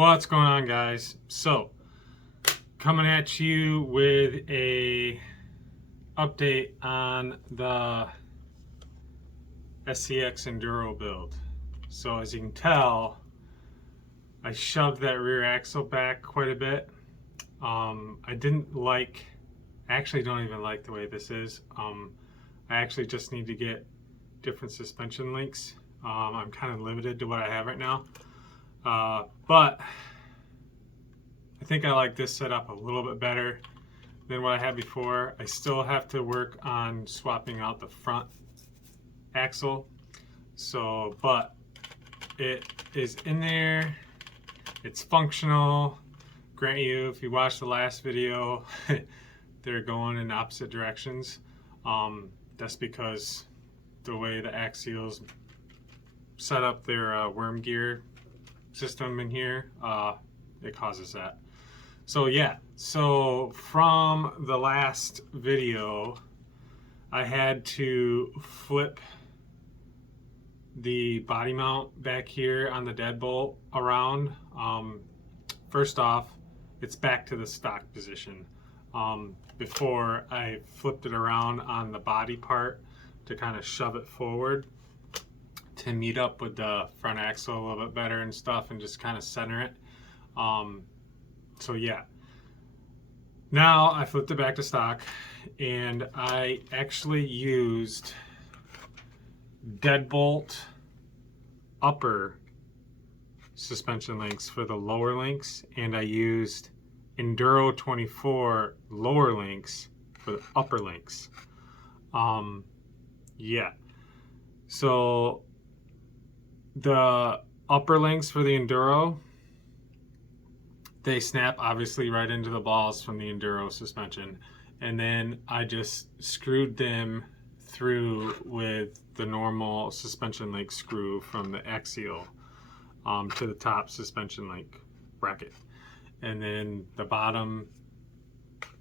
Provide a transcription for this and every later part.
What's going on, guys? So, coming at you with a update on the scx Enduro build. So as you can tell, I shoved that rear axle back quite a bit. I actually don't even like the way this is. I actually just need to get different suspension links. I'm kind of limited to what I have right now. But I think I like this setup a little bit better than what I had before. I still have to work on swapping out the front axle. But it is in there. It's functional. Grant you, if you watched the last video, they're going in opposite directions. That's because the way the axials set up their worm gear system in here, it causes that. So yeah, so from the last video, I had to flip the body mount back here on the deadbolt around. First off, it's back to the stock position. Before I flipped it around on the body part to kind of shove it forward to meet up with the front axle a little bit better and stuff, and just kind of center it. So yeah, now I flipped it back to stock, and I actually used deadbolt upper suspension links for the lower links, and I used Enduro24 lower links for the upper links. Yeah, so the upper links for the Enduro, they snap obviously right into the balls from the Enduro suspension, and then I just screwed them through with the normal suspension link screw from the axial to the top suspension link bracket, and then the bottom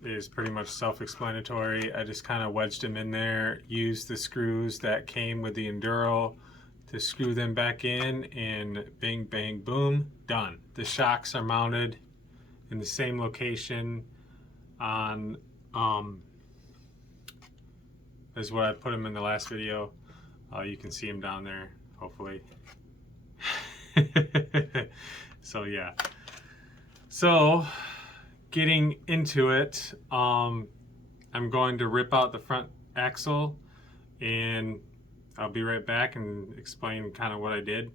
is pretty much self-explanatory. I just kind of wedged them in there, used the screws that came with the Enduro to screw them back in, and bing bang boom, done. The shocks are mounted in the same location on as what I put them in the last video. You can see them down there, hopefully. So yeah, so getting into it, I'm going to rip out the front axle, and I'll be right back and explain kind of what I did.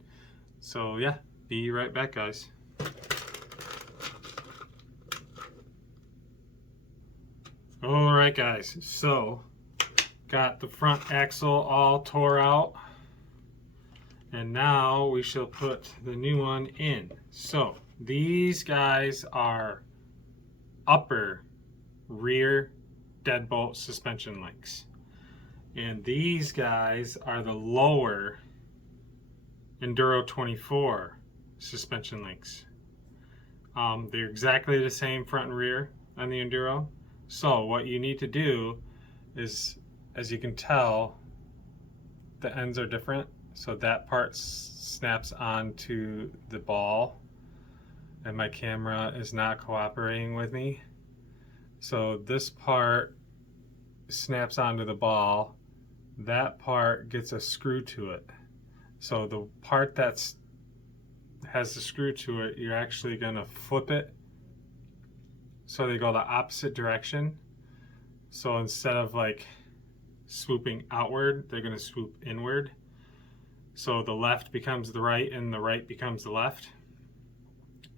So yeah, be right back, guys. All right, guys, so got the front axle all tore out, and now we shall put the new one in. So these guys are upper rear deadbolt suspension links, and these guys are the lower Enduro24 suspension links. They're exactly the same front and rear on the Enduro. So what you need to do is, as you can tell, the ends are different. So that part snaps onto the ball, and my camera is not cooperating with me. So this part snaps onto the ball. That part gets a screw to it. So the part that has the screw to it, you're actually going to flip it so they go the opposite direction. So instead of like swooping outward, they're going to swoop inward. So the left becomes the right and the right becomes the left.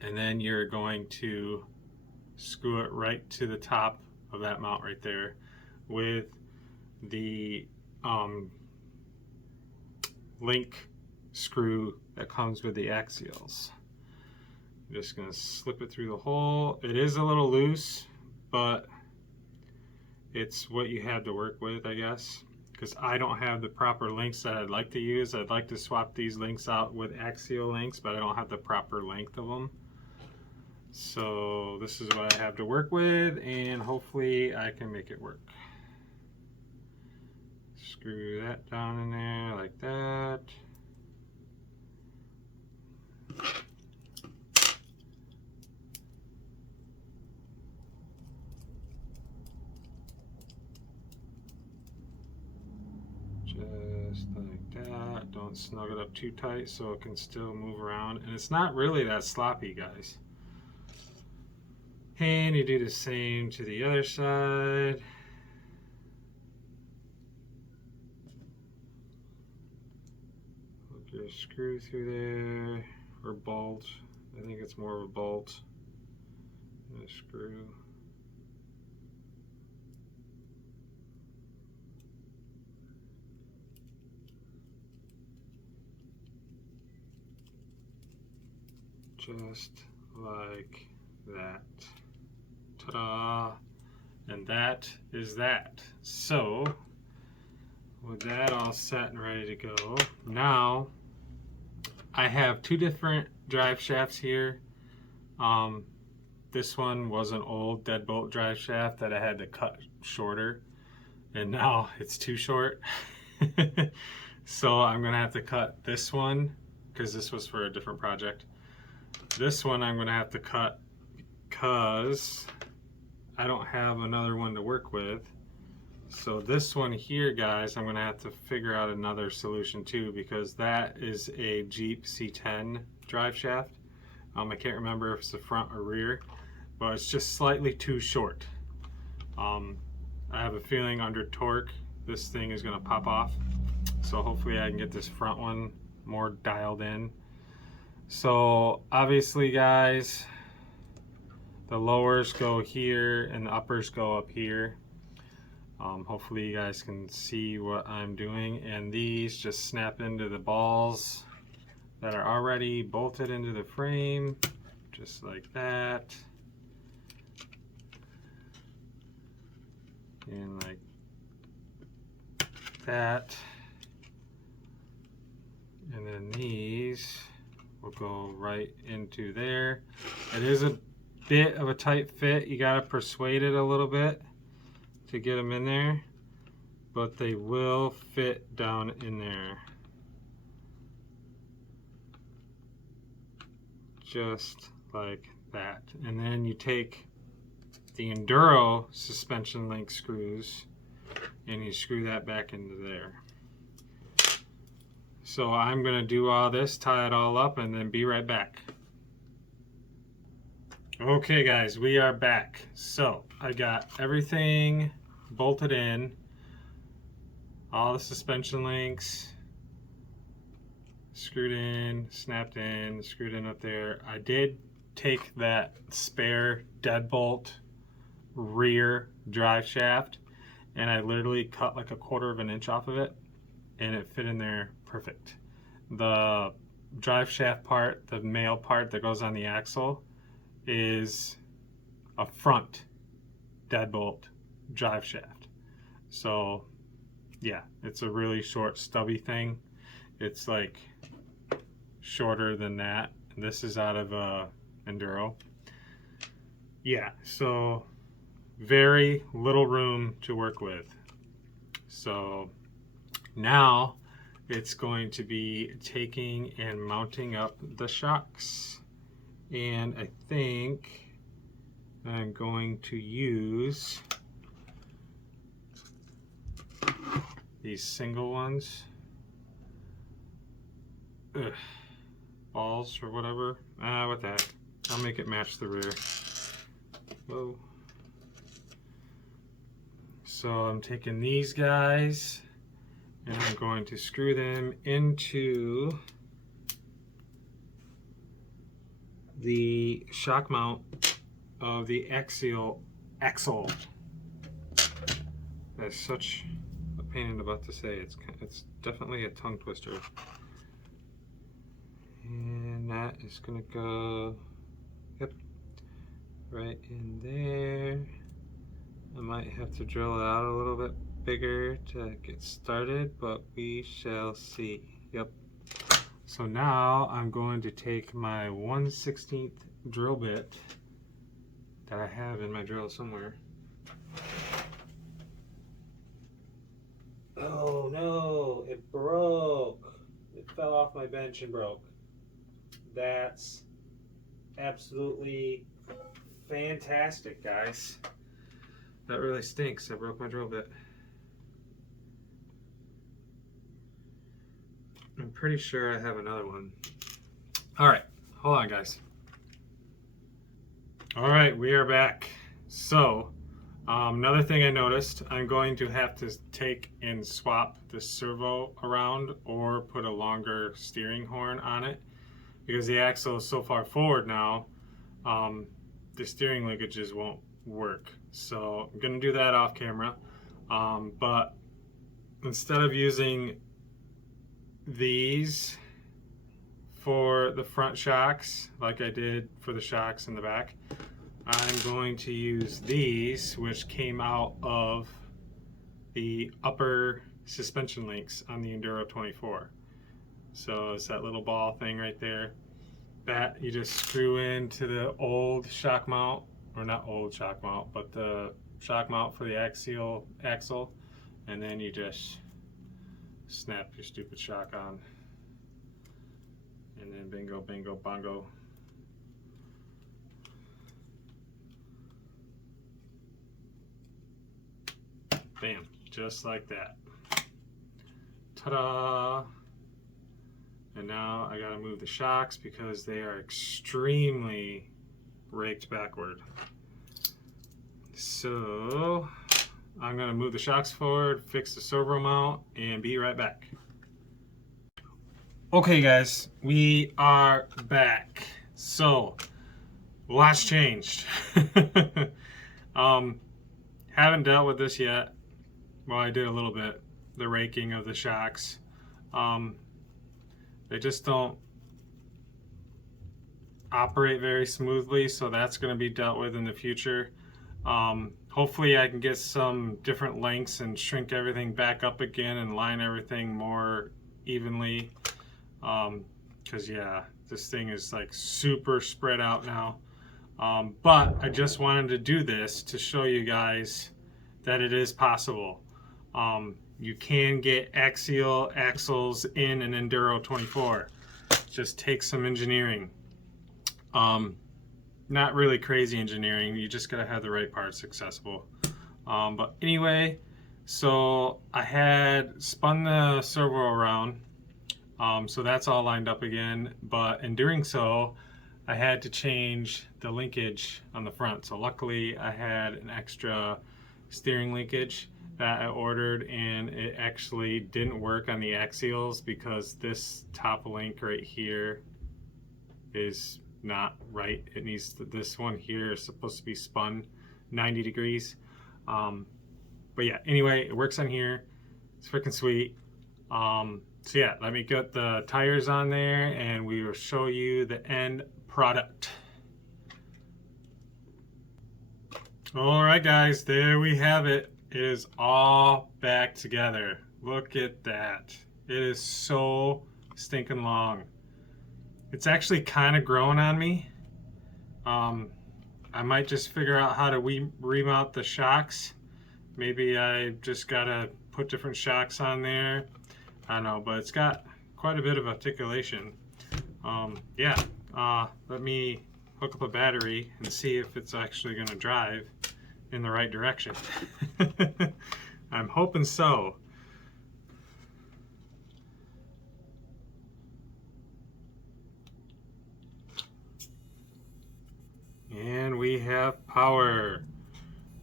And then you're going to screw it right to the top of that mount right there with the link screw that comes with the axials. I'm just going to slip it through the hole. It is a little loose, but it's what you have to work with, I guess, because I don't have the proper links that I'd like to use. I'd like to swap these links out with axial links, but I don't have the proper length of them. So this is what I have to work with, and hopefully I can make it work. Screw that down in there like that. Just like that. Don't snug it up too tight so it can still move around. And it's not really that sloppy, guys. And you do the same to the other side. Hook your screw through there, or bolt. I think it's more of a bolt than a screw. Just like that. Ta-da! And that is that. So, with that all set and ready to go, now I have two different drive shafts here. This one was an old deadbolt drive shaft that I had to cut shorter, and now it's too short. So I'm gonna have to cut this one because this was for a different project. This one I'm gonna have to cut because I don't have another one to work with. So this one here, guys, I'm gonna have to figure out another solution too, because that is a Jeep C10 drive shaft. I can't remember if it's the front or rear, but it's just slightly too short. I have a feeling under torque this thing is gonna pop off. So hopefully I can get this front one more dialed in. So obviously, guys, the lowers go here and the uppers go up here. Hopefully you guys can see what I'm doing, and these just snap into the balls that are already bolted into the frame, just like that, and like that, and then these will go right into there. It is a bit of a tight fit. You gotta persuade it a little bit to get them in there, but they will fit down in there. Just like that. And then you take the Enduro suspension link screws and you screw that back into there. So I'm gonna do all this, tie it all up, and then be right back. Okay guys, we are back. So I got everything bolted in, all the suspension links screwed in, snapped in, screwed in up there. I did take that spare deadbolt rear drive shaft and I literally cut like 1/4 of an inch off of it, and it fit in there perfect. The drive shaft part, the male part that goes on the axle, is a front deadbolt drive shaft. So yeah, it's a really short stubby thing. It's like shorter than that. This is out of Enduro. Yeah, so very little room to work with. So now it's going to be taking and mounting up the shocks. And I think I'm going to use these single ones. Ugh. Balls or whatever. What the heck. I'll make it match the rear. Whoa. So I'm taking these guys and I'm going to screw them into the shock mount of the axle. That's such a pain in the butt to say. It's definitely a tongue twister. And that is gonna go, yep, right in there. I might have to drill it out a little bit bigger to get started, but we shall see. Yep. So now I'm going to take my 1/16 drill bit that I have in my drill somewhere. Oh no, it broke. It fell off my bench and broke. That's absolutely fantastic, guys. That really stinks. I broke my drill bit. pretty sure I have another one. All right, hold on, guys. All right, we are back. So, another thing I noticed, I'm going to have to take and swap the servo around or put a longer steering horn on it because the axle is so far forward now, the steering linkages won't work. So I'm going to do that off camera. But instead of using these for the front shocks, like I did for the shocks in the back, I'm going to use these, which came out of the upper suspension links on the Enduro24. So it's that little ball thing right there that you just screw into the old shock mount, or not old shock mount, but the shock mount for the axle, and then you just snap your stupid shock on, and then bingo, bingo, bongo. Bam, just like that. Ta-da! And now I gotta move the shocks because they are extremely raked backward. So I'm gonna move the shocks forward, fix the servo mount, and be right back. Okay guys, we are back. So, lots changed. Haven't dealt with this yet. Well, I did a little bit, the raking of the shocks. They just don't operate very smoothly, so that's going to be dealt with in the future. Hopefully I can get some different lengths and shrink everything back up again and line everything more evenly. Because yeah, this thing is like super spread out now. But I just wanted to do this to show you guys that it is possible. You can get axial axles in an Enduro24. Just takes some engineering. Not really crazy engineering, you just gotta have the right parts accessible. But anyway, so I had spun the servo around, so that's all lined up again, but in doing so, I had to change the linkage on the front. So luckily I had an extra steering linkage that I ordered, and it actually didn't work on the axials because this top link right here is not right. It needs to, this one here is supposed to be spun 90 degrees. But yeah, anyway, it works on here. It's freaking sweet. So yeah, let me get the tires on there and we will show you the end product. All right guys, there we have it. It is all back together. Look at that. It is so stinking long. It's actually kind of growing on me. I might just figure out how to remount the shocks. Maybe I just gotta put different shocks on there. I don't know, but it's got quite a bit of articulation. Yeah, let me hook up a battery and see if it's actually gonna drive in the right direction. I'm hoping so. And we have power.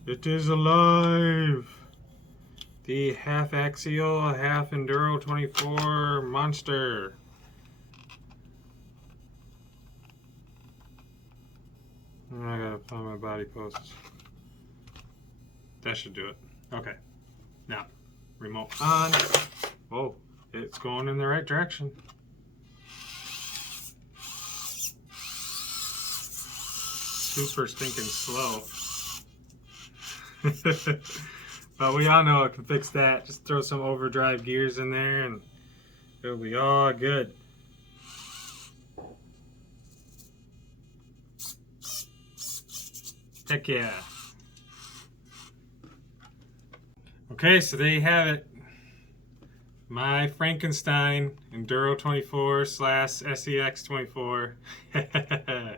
It is alive. The half axial, half Enduro24 monster. I gotta find my body posts. That should do it. Okay. Now, remote on. Oh, it's going in the right direction. Super stinking slow. But we all know it can fix that. Just throw some overdrive gears in there and it'll be all good. Heck yeah. Okay, so there you have it. My Frankenstein Enduro24/scx24.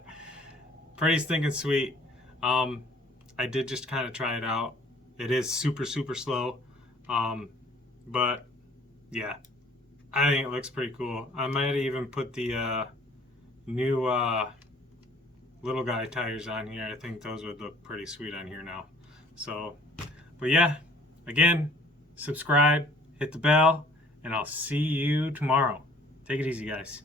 Pretty stinking sweet. I did just kind of try it out. It is super, super slow. But yeah, I think it looks pretty cool. I might even put the new little guy tires on here. I think those would look pretty sweet on here now. So, but yeah, again, subscribe, hit the bell, and I'll see you tomorrow. Take it easy, guys.